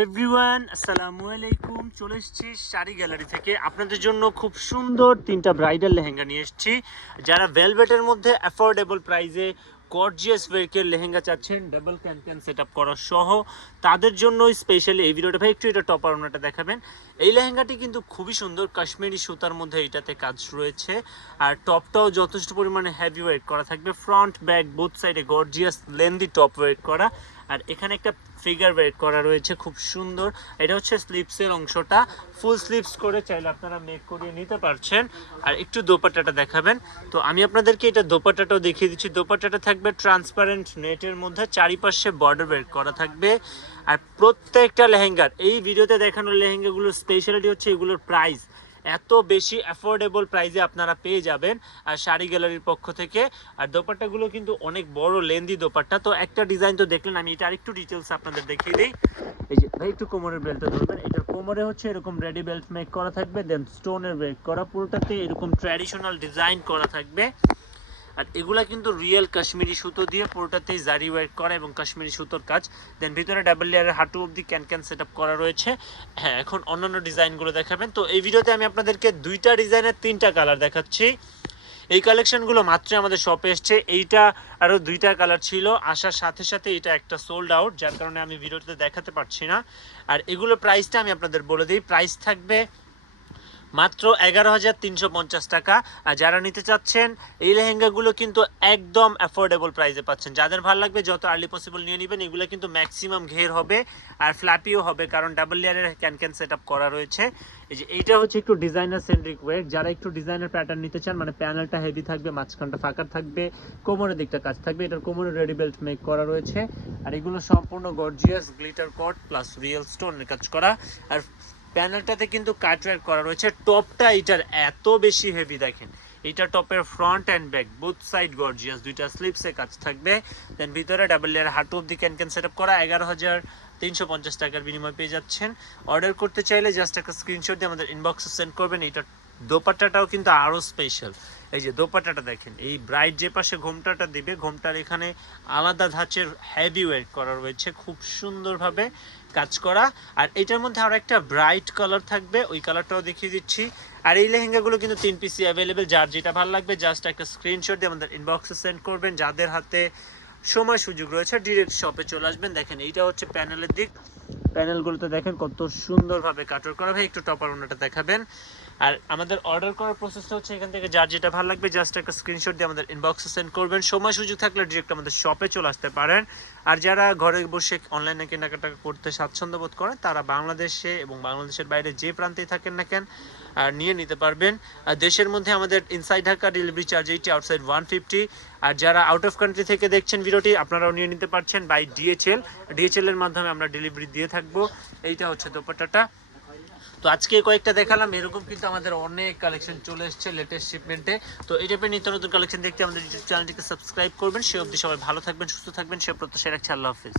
Everyone আসসালামু আলাইকুম চলে এসেছি শাড়ি গ্যালারি থেকে। আপনাদের জন্য খুব সুন্দর তিনটা ব্রাইডাল লেহেঙ্গা নিয়ে এসেছি। যারা ভেলভেটের মধ্যে অ্যাফোর্ডেবল প্রাইসে গর্জিয়াস ওয়েকের লেহেঙ্গা চাচ্ছেন ডাবল ক্যান সেট আপ করা সহ, তাদের জন্য স্পেশালি এই ভিডিওটা। ভাই, একটু এটা টপার ওনাটা দেখাবেন। এই লেহেঙ্গাটি কিন্তু খুবই সুন্দর, কাশ্মীরি সুতার মধ্যে এটাতে কাজ রয়েছে। আর টপটাও যথেষ্ট পরিমাণে হেভি ওয়েট করা থাকবে। ফ্রন্ট ব্যাক বোথ সাইডে গর্জিয়াস লেন্দি টপ ওয়েট করা। আর এখানে একটা ফিগার ওয়েট করা রয়েছে, খুব সুন্দর। এটা হচ্ছে স্লিপসের অংশটা। ফুল স্লিপস করে চাইলে আপনারা মেক করিয়ে নিতে পারছেন। আর একটু দোপাট্টাটা দেখাবেন। তো আমি আপনাদেরকে এটা দোপাট্টাটাও দেখিয়ে দিচ্ছি। দোপাট্টাটা থাকবে ট্রান্সপারেন্ট নেটের মধ্যে। চারিপাশে বর্ডার ওয়েট করা থাকবে। আর প্রত্যেকটা লেহেঙ্গার, এই ভিডিওতে দেখানো লেহেঙ্গাগুলোর স্পেশালিটি হচ্ছে এগুলোর প্রাইস এত বেশি অ্যাফোর্ডেবল প্রাইসে আপনারা পেয়ে যাবেন, আর শাড়ি গ্যালারির পক্ষ থেকে। আর দোপাট্টাগুলো কিন্তু অনেক বড় লেন্দি দোপাট্টা। তো একটা ডিজাইন তো দেখলেন, আমি এটা আরেকটু ডিটেলস আপনাদের দেখিয়ে দিই। এই যে, ভাই, একটু কোমরের বেল্টটা ধরবেন। এটার কোমরে হচ্ছে এরকম রেডি বেল্ট মেক করা থাকবে দেন স্টোনের মেক করা। পুরোটাতে এরকম ট্র্যাডিশনাল ডিজাইন করা থাকবে। আর এগুলা কিন্তু রিয়েল কাশ্মীরি সুতো দিয়ে পুরোটাতেই জারি ওয়ার্ক করা এবং কাশ্মীরি সুতোর কাজ। দেন ভিতরে ডাবল লেয়ারের হাঁটু অবধি ক্যান ক্যান সেট করা রয়েছে। হ্যাঁ এখন অন্যান্য ডিজাইনগুলো দেখাবেন। তো এই ভিডিওতে আমি আপনাদেরকে দুইটা ডিজাইনের তিনটা কালার দেখাচ্ছি। এই কালেকশনগুলো মাত্রই আমাদের শপে এসছে। এইটা আরও দুইটা কালার ছিল। আসার সাথে সাথে এটা একটা সোল্ড আউট যার কারণে আমি ভিডিওতে দেখাতে পারছি না। আর এগুলো প্রাইসটা আমি আপনাদের বলে দিই। প্রাইস থাকবে মাত্র এগারো হাজার তিনশো পঞ্চাশ টাকা। আর যারা নিতে চাচ্ছেন, এই লেহেঙ্গাগুলো কিন্তু একদম অ্যাফোর্ডেবল প্রাইসে পাচ্ছেন। যাদের ভালো লাগবে, যত আর্লি পসিবল নিয়ে নেবেন, এগুলো কিন্তু ম্যাক্সিমাম ঘের হবে আর ফ্ল্যাপিও হবে, কারণ ডাবল লেয়ারের ক্যান ক্যান সেট করা রয়েছে। এই যে এইটা হচ্ছে একটু ডিজাইনার সেন্ট্রিক ওয়েট যারা একটু ডিজাইনার প্যাটার্ন নিতে চান মানে প্যানেলটা হেভি থাকবে, মাঝখানটা ফাঁকা থাকবে, কোমরের দিকটা কাজ থাকবে, এটার কোমরের রেডি বেল্ট মেক করা রয়েছে। আর এগুলো সম্পূর্ণ gorgeous glitter cut plus real স্টোনের কাজ করা। আর প্যানেলটাতে কিন্তু কাটওয়ার্ক করা রয়েছে। টপটা এটার এত বেশি হেভি দেখেন। এটা টপের front and back both side gorgeous দুইটা স্লিপসে কাজ থাকবে। দেন ভিতরে ডাবল লেয়ার হাঁটু অব্দি ক্যান ক্যান সেট আপ করা, এগারো হাজার তিনশো পঞ্চাশ টাকার বিনিময় পেয়ে যাচ্ছেন। অর্ডার করতে চাইলে জাস্ট একটা স্ক্রিনশট দিয়ে আমাদের ইনবক্সে সেন্ড করবেন এটা দোপাট্টাটাও কিন্তু আরও স্পেশাল এই যে দোপাট্টাটা দেখেন, এই ব্রাইট যে পাশে ঘোমটাটা দিবে, ঘোমটার এখানে আলাদা ধাঁচের হেভি ওয়েট করা রয়েছে, খুব সুন্দরভাবে কাজ করা। আর এটার মধ্যে আরও একটা ব্রাইট কালার থাকবে, ওই কালারটাও দেখিয়ে দিচ্ছি। আর এই লেহেঙ্গাগুলো কিন্তু তিন পিসি অ্যাভেলেবেল যার যেটা ভালো লাগবে জাস্ট একটা স্ক্রিনশট দিয়ে আমাদের ইনবক্সে সেন্ড করবেন। যাদের হাতে সময় সুযোগ রয়েছে ডিরেক্ট শপে চলে আসবেন। দেখেন, এইটা হচ্ছে প্যানেলের দিক। প্যানেলগুলোতে দেখেন কত সুন্দরভাবে কাটার করা। ভাই, একটু টপার ওনাটা দেখাবেন। আর আমাদের অর্ডার করার প্রসেসটা হচ্ছে এখান থেকে, যার যেটা ভালো লাগবে জাস্ট একটা স্ক্রিনশট দিয়ে আমাদের ইনবক্সে সেন্ড করবেন। সময় সুযোগ থাকলে ডিরেক্ট আমাদের শপে চলে আসতে পারেন। আর যারা ঘরে বসে অনলাইনে কেনাকাটা করতে স্বাচ্ছন্দ্য বোধ করেন, তারা বাংলাদেশে এবং বাংলাদেশের বাইরে যে প্রান্তেই থাকেন না কেন আর নিয়ে নিতে পারবেন। আর দেশের মধ্যে আমাদের inside Dhaka delivery charge eighty outside one fifty আর যারা আউট অফ কান্ট্রি থেকে দেখছেন ভিডিওটি, আপনারাও নিয়ে নিতে পারছেন বাই ডিএচএল ডিএচএল এর মাধ্যমে আমরা ডেলিভারি দিয়ে থাকব। এইটা হচ্ছে দোপাট্টাটা। তো আজকে কয়েকটা দেখালাম, এরকম কিন্তু আমাদের অনেক কালেকশন চলে এসছে লেটেস্ট শিপমেন্টে তো এই টাইপের নিত্য নতুন কালেকশন দেখতে আমাদের চ্যানেলটিকে সাবস্ক্রাইব করবেন। সে অবধি সবাই ভালো থাকবেন, সুস্থ থাকবেন, সে প্রত্যাশা রাখছি, আল্লাহ হাফিজ।